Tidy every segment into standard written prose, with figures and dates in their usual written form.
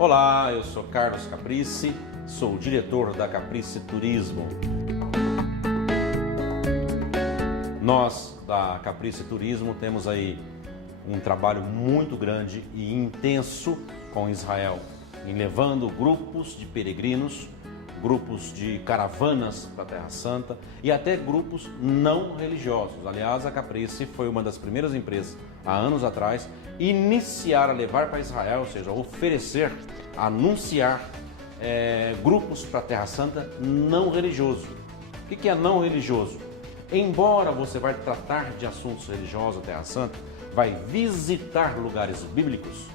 Olá, eu sou Carlos Caprici, sou o diretor da Caprici Turismo. Nós da Caprici Turismo temos aí um trabalho muito grande e intenso com Israel, em levando grupos de peregrinos, grupos de caravanas para a Terra Santa e até grupos não religiosos. Aliás, a Caprici foi uma das primeiras empresas, há anos atrás, iniciar a levar para Israel, ou seja, oferecer, anunciar grupos para a Terra Santa não religioso. O que é não religioso? Embora você vai tratar de assuntos religiosos na Terra Santa, vai visitar lugares bíblicos,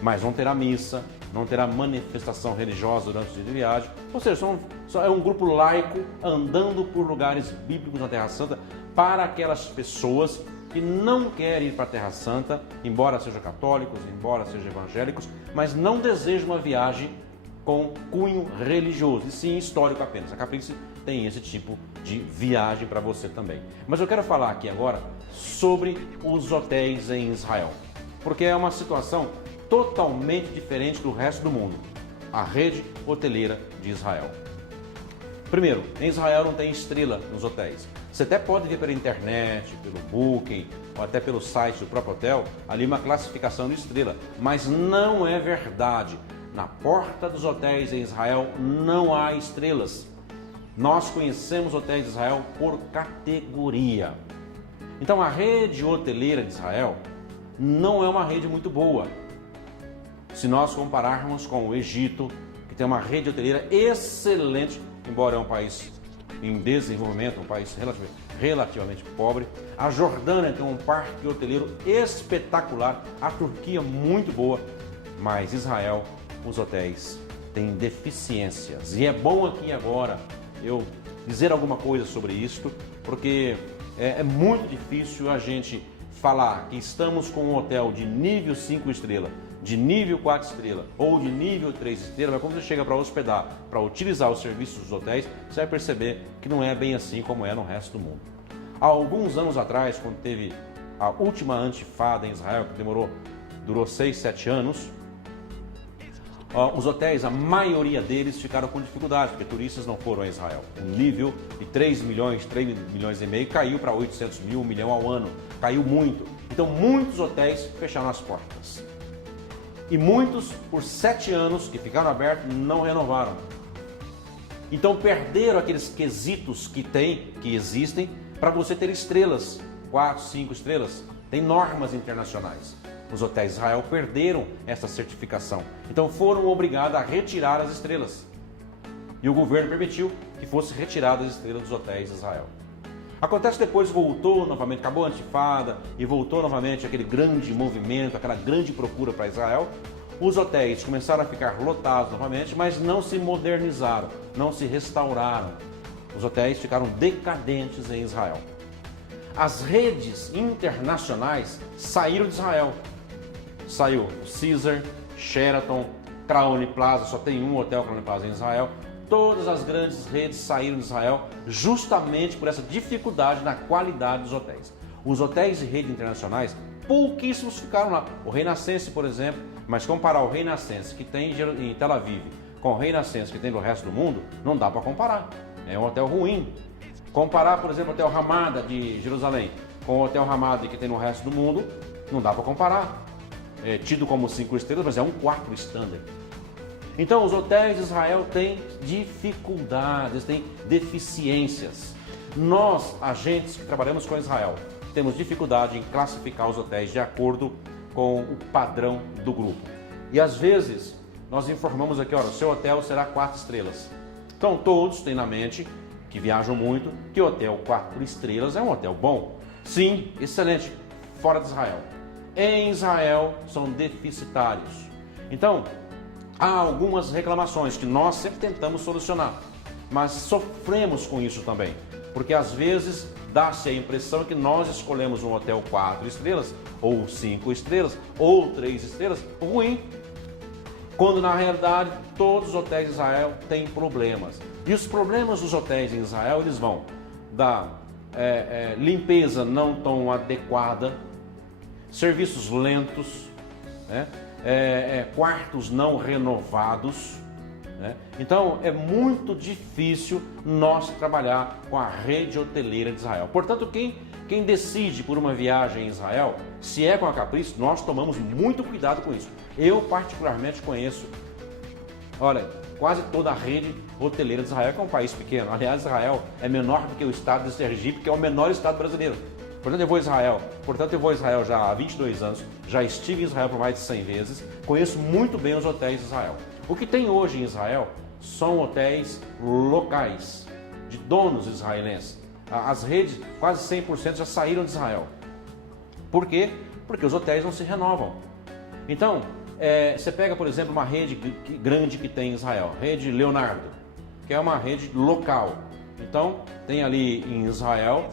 mas não terá missa, não terá manifestação religiosa durante o dia de viagem, ou seja, só é um grupo laico andando por lugares bíblicos na Terra Santa para aquelas pessoas que não querem ir para a Terra Santa, embora sejam católicos, embora sejam evangélicos, mas não desejam uma viagem com cunho religioso, e sim histórico apenas. A Caprici tem esse tipo de viagem para você também. Mas eu quero falar aqui agora sobre os hotéis em Israel, porque é uma situação totalmente diferente do resto do mundo, a rede hoteleira de Israel. Primeiro, em Israel não tem estrela nos hotéis. Você até pode ver pela internet, pelo Booking, ou até pelo site do próprio hotel, ali uma classificação de estrela, mas não é verdade. Na porta dos hotéis em Israel não há estrelas. Nós conhecemos hotéis de Israel por categoria. Então a rede hoteleira de Israel não é uma rede muito boa. Se nós compararmos com o Egito, que tem uma rede hoteleira excelente, embora é um país em desenvolvimento, um país relativamente pobre. A Jordânia tem um parque hoteleiro espetacular, a Turquia muito boa, mas Israel, os hotéis têm deficiências. E é bom aqui agora eu dizer alguma coisa sobre isto, porque é muito difícil a gente falar que estamos com um hotel de nível 5 estrelas, de nível 4 estrelas ou de nível 3 estrelas, mas quando você chega para hospedar, para utilizar os serviços dos hotéis, você vai perceber que não é bem assim como é no resto do mundo. Há alguns anos atrás, quando teve a última antifada em Israel, que durou 6, 7 anos, os hotéis, a maioria deles ficaram com dificuldade, porque turistas não foram a Israel. O nível de 3 milhões e meio caiu para 800 mil, 1 milhão ao ano, caiu muito. Então muitos hotéis fecharam as portas. E muitos, por 7 anos que ficaram abertos, não renovaram. Então perderam aqueles quesitos que existem para você ter estrelas, 4, 5 estrelas. Tem normas internacionais. Os hotéis de Israel perderam essa certificação. Então foram obrigados a retirar as estrelas. E o governo permitiu que fosse retirada as estrelas dos hotéis de Israel. Acontece depois, voltou novamente, acabou a antifada e voltou novamente aquele grande movimento, aquela grande procura para Israel. Os hotéis começaram a ficar lotados novamente, mas não se modernizaram, não se restauraram. Os hotéis ficaram decadentes em Israel. As redes internacionais saíram de Israel. Saiu o Caesar, Sheraton, Crowne Plaza, só tem um hotel Crowne Plaza em Israel. Todas as grandes redes saíram de Israel justamente por essa dificuldade na qualidade dos hotéis. Os hotéis de rede internacionais, pouquíssimos ficaram lá. O Renascense, por exemplo, mas comparar o Renascense que tem em Tel Aviv com o Renascense que tem no resto do mundo, não dá para comparar. É um hotel ruim. Comparar, por exemplo, o Hotel Ramada de Jerusalém com o Hotel Ramada que tem no resto do mundo, não dá para comparar. É tido como 5 estrelas, mas é um 4 standard. Então, os hotéis de Israel têm dificuldades, têm deficiências. Nós, agentes que trabalhamos com Israel, temos dificuldade em classificar os hotéis de acordo com o padrão do grupo. E às vezes, nós informamos aqui, olha, o seu hotel será 4 estrelas. Então, todos têm na mente, que viajam muito, que o hotel 4 estrelas é um hotel bom. Sim, excelente, fora de Israel. Em Israel são deficitários. Então, há algumas reclamações que nós sempre tentamos solucionar, mas sofremos com isso também, porque às vezes dá-se a impressão que nós escolhemos um hotel 4 estrelas, ou 5 estrelas, ou 3 estrelas, ruim, quando na realidade todos os hotéis de Israel têm problemas. E os problemas dos hotéis em Israel, eles vão da limpeza não tão adequada, serviços lentos, né? quartos não renovados, né? Então é muito difícil nós trabalhar com a rede hoteleira de Israel. Portanto, quem decide por uma viagem em Israel, se é com a Caprice, nós tomamos muito cuidado com isso. Eu particularmente conheço, olha, quase toda a rede hoteleira de Israel, que é um país pequeno. Aliás, Israel é menor do que o estado de Sergipe, que é o menor estado brasileiro. Portanto, eu vou a Israel já há 22 anos, já estive em Israel por mais de 100 vezes, conheço muito bem os hotéis de Israel. O que tem hoje em Israel são hotéis locais, de donos israelenses. As redes, quase 100% já saíram de Israel. Por quê? Porque os hotéis não se renovam. Então, você pega, por exemplo, uma rede grande que tem em Israel, rede Leonardo, que é uma rede local. Então, tem ali em Israel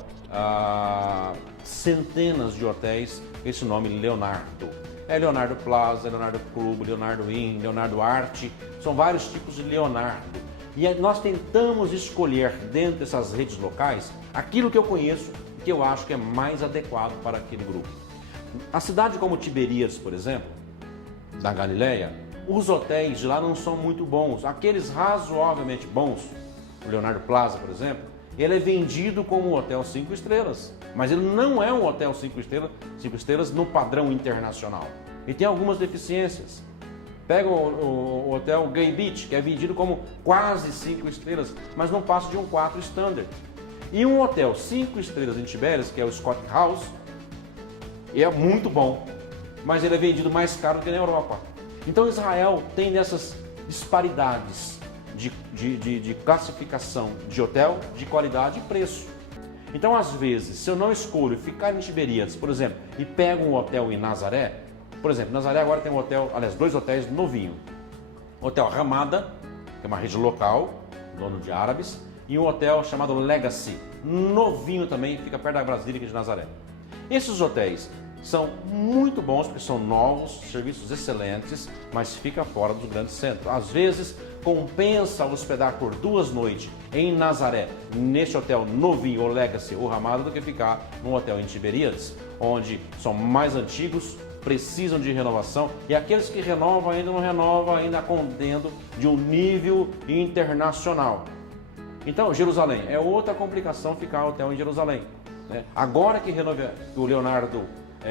centenas de hotéis com esse nome Leonardo. É Leonardo Plaza, Leonardo Club, Leonardo Inn, Leonardo Arte, são vários tipos de Leonardo. E nós tentamos escolher dentro dessas redes locais aquilo que eu conheço e que eu acho que é mais adequado para aquele grupo. A cidade como Tiberíades, por exemplo, da Galileia, os hotéis de lá não são muito bons. Aqueles razoavelmente bons, o Leonardo Plaza, por exemplo, ele é vendido como um hotel 5 estrelas, mas ele não é um hotel 5 estrelas no padrão internacional. E tem algumas deficiências. Pega o hotel Gay Beach, que é vendido como quase 5 estrelas, mas não passa de um 4 standard. E um hotel 5 estrelas em Tibérias, que é o Scott House, é muito bom, mas ele é vendido mais caro que na Europa. Então Israel tem dessas disparidades de classificação de hotel, de qualidade e preço. Então, às vezes, se eu não escolho ficar em Tiberíades, por exemplo, e pego um hotel em Nazaré, por exemplo, Nazaré agora tem um hotel, aliás, 2 hotéis novinho. Hotel Ramada, que é uma rede local, dono de árabes, e um hotel chamado Legacy, novinho também, fica perto da Basílica de Nazaré. Esses hotéis são muito bons porque são novos, serviços excelentes, mas fica fora dos grandes centros. Às vezes compensa hospedar por 2 noites em Nazaré, nesse hotel novinho, ou Legacy, ou Ramada, do que ficar num hotel em Tiberíades, onde são mais antigos, precisam de renovação, e aqueles que renovam ainda não renovam, ainda contendo de um nível internacional. Então, Jerusalém é outra complicação ficar hotel em Jerusalém, né? Agora que o Leonardo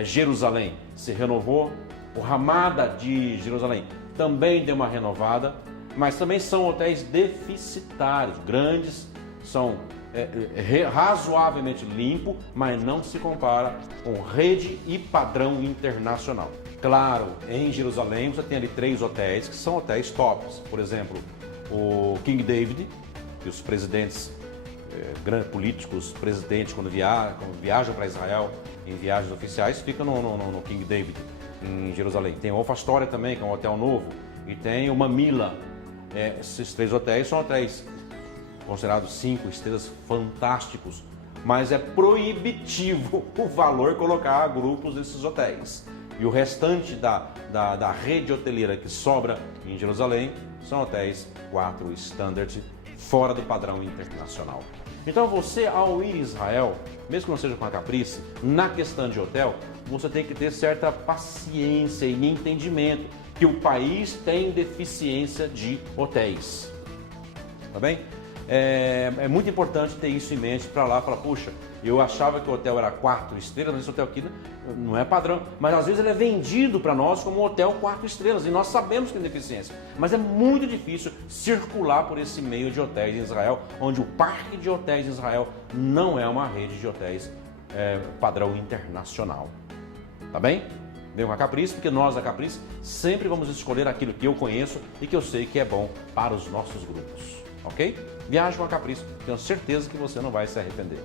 Jerusalém se renovou, o Ramada de Jerusalém também deu uma renovada, mas também são hotéis deficitários, grandes, são razoavelmente limpo, mas não se compara com rede e padrão internacional. Claro, em Jerusalém você tem ali 3 hotéis que são hotéis tops. Por exemplo, o King David, que os presidentes, grandes políticos, presidentes, quando viajam para Israel em viagens oficiais, ficam no King David, em Jerusalém. Tem o Alfa Astoria também, que é um hotel novo, e tem o Mamila. Esses 3 hotéis são hotéis considerados 5 estrelas, fantásticos, mas é proibitivo o valor colocar grupos nesses hotéis. E o restante da rede hoteleira que sobra em Jerusalém são hotéis 4 standard, fora do padrão internacional. Então você, ao ir a Israel, mesmo que não seja com a Caprice, na questão de hotel, você tem que ter certa paciência e entendimento que o país tem deficiência de hotéis. Tá bem? É muito importante ter isso em mente para lá, falar, puxa, eu achava que o hotel era 4 estrelas, mas esse hotel aqui não é padrão. Mas às vezes ele é vendido para nós como um hotel 4 estrelas e nós sabemos que tem deficiência. Mas é muito difícil circular por esse meio de hotéis em Israel, onde o parque de hotéis em Israel não é uma rede de hotéis padrão internacional. Tá bem? Venho com a Caprice, porque nós da Caprice sempre vamos escolher aquilo que eu conheço e que eu sei que é bom para os nossos grupos. Ok? Viaje com a Caprice, tenho certeza que você não vai se arrepender.